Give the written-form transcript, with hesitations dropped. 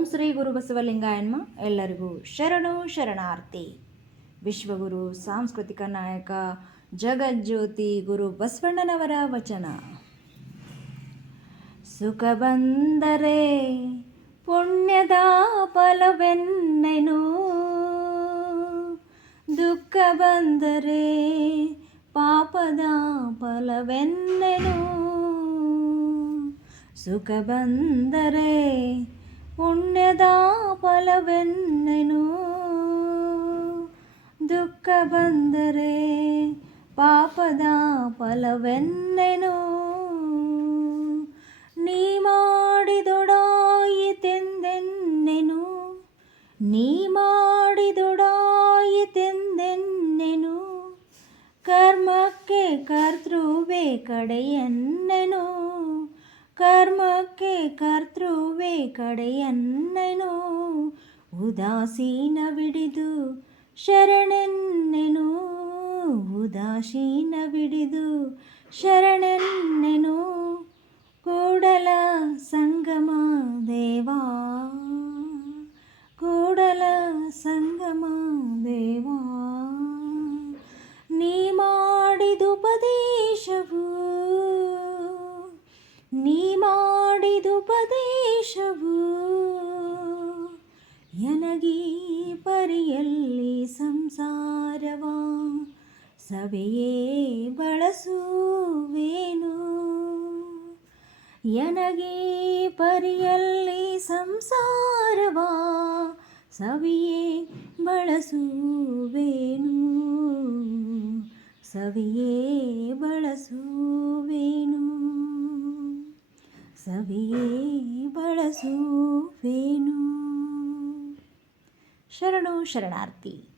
ಓಂ ಶ್ರೀ ಗುರು ಬಸವಲಿಂಗಾಯನ್ಮ. ಎಲ್ಲರಿಗೂ ಶರಣು ಶರಣಾರ್ಥಿ. ವಿಶ್ವಗುರು ಸಾಂಸ್ಕೃತಿಕ ನಾಯಕ ಜಗಜ್ಯೋತಿ ಗುರು ಬಸವಣ್ಣನವರ ವಚನ. ಸುಖ ಬಂದರೆ ಪುಣ್ಯದ ಫಲವೆನ್ನೆನು, ದುಃಖ ಬಂದರೆ ಪಾಪದ ಫಲವೆನ್ನೆನು. ಸುಖ ಬಂದರೆ ಪುಣ್ಯದ ಫಲವೆನ್ನೆನು, ದುಃಖ ಬಂದರೆ ಪಾಪದ ಫಲವೆನ್ನೆನು. ನೀ ಮಾಡಿದೊಡಾಯಿತೆಂದೆನ್ನೆನು, ನೀ ಮಾಡಿದೊಡಾಯಿತೆಂದೆನ್ನೆನು. ಕರ್ಮಕ್ಕೆ ಕರ್ತೃವೇ ಕಡೆಯನ್ನೆನು, ಕರ್ಮಕ್ಕೆ ಕರ್ತೃವೇ ಕಡೆಯನ್ನೆನು. ಉದಾಸೀನವಿಡಿದು ಶರಣೆನ್ನೆನು, ಉದಾಸೀನವಿಡಿದು ಶರಣೆನ್ನೆನು. ಕೂಡಲ ಸಂಗಮ ದೇವಾ, ಕೂಡಲ ಸಂಗಮ ದೇವಾ. ನೀ ಮಾಡಿದುಪದೇಶವು, ನೀ ಮಾಡಿದುಪದೇಶವು ಎನಗೀ ಪರಿಯಲ್ಲಿ ಸಂಸಾರವ ಸವೆಯೇ ಬಳಸುವೇನು. ಎನಗೀ ಪರಿಯಲ್ಲಿ ಸಂಸಾರವ ಸವಿಯೇ ಬಳಸುವೇನು, ಸವಿಯೇ ಬಳಸುವೇನು, ಸವಿಯೇ ಬಳಸುವೇನು. ಶರಣು ಶರಣಾರ್ಥಿ.